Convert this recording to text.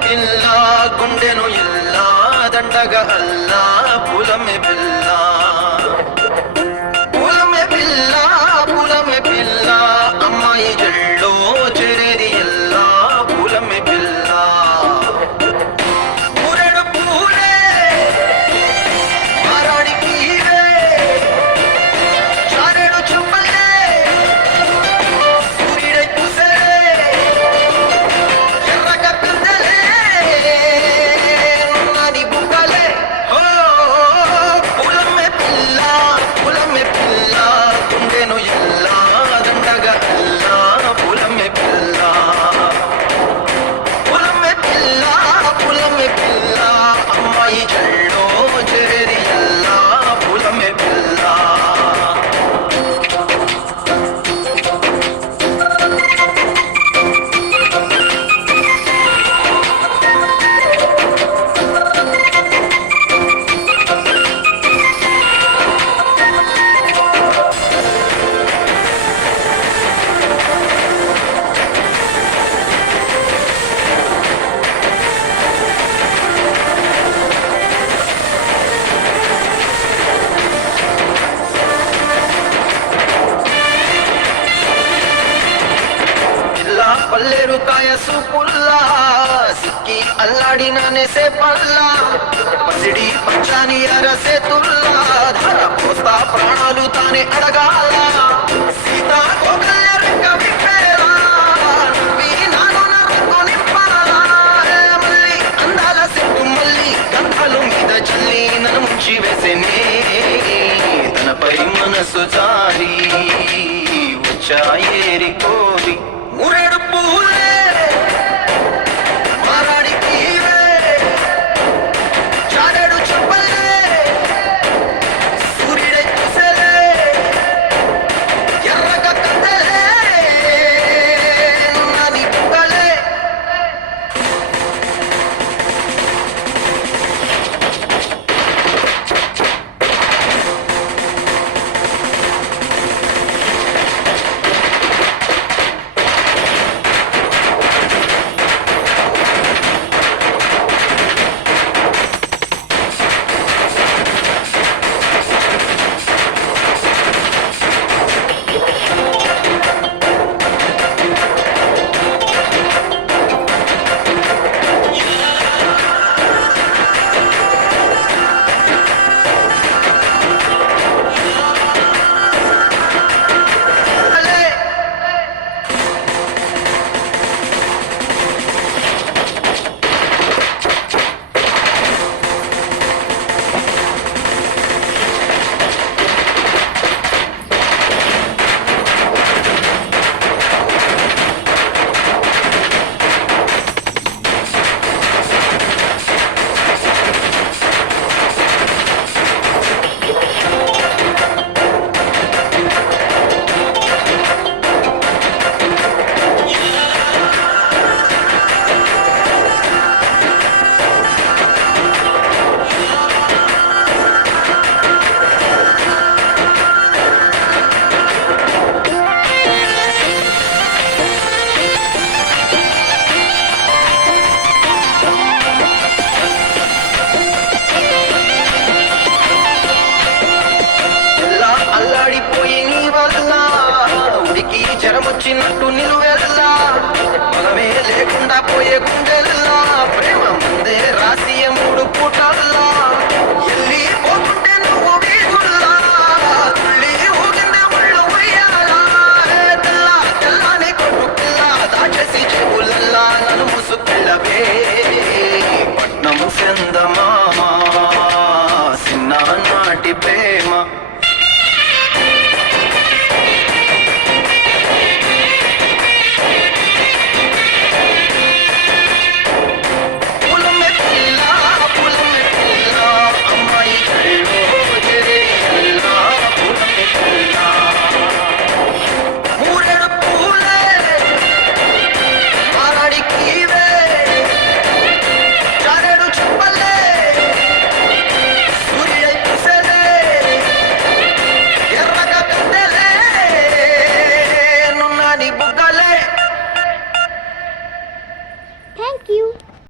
పిల్ల గుండెను ఇల్లా దండగా అల్లా పూలమే పిల్ల పూలమే పిల్ల పూలమే పిల్ల అమ్మాయి జల్లో చేరేది ఎల్లా పూలమే పిల్ల పూరెడు పూలే మారాడి కీరే చారెడు చుప్పలే సూర్యుడై పూసలే ఎర్రగా పిల్లలే నన్నని బుగ్గలే ఓ పూలమే పిల్ల పూలమే పిల్ల గుండెను ఎల్లా దండగా ఎల్లా పూలమే పిల్ల పూలమే పిల్ల పూలమే పిల్ల అమ్మాయి జల్లో చేరేది ఎల్లా పూలమే పిల్ల పిల్ల పల్లేరు కాయసు పుల్ల సిక్కి అల్లాడిననేసే పల్ల పసిడి పచ్చాని అరసే తుల్ల ధర పోస్తా ప్రాణాలు తానే అడగాల సీత కోకల్ల రెక్క విప్పేలా నువ్వి నాను నరుకు నింపాలా మళ్ళీ అందాల సిట్టు మళ్ళీ గంధలు మీద చల్లి నన్ను ముంచి వేసేనే తనపై మనసు జారి వచ్చాయేరికో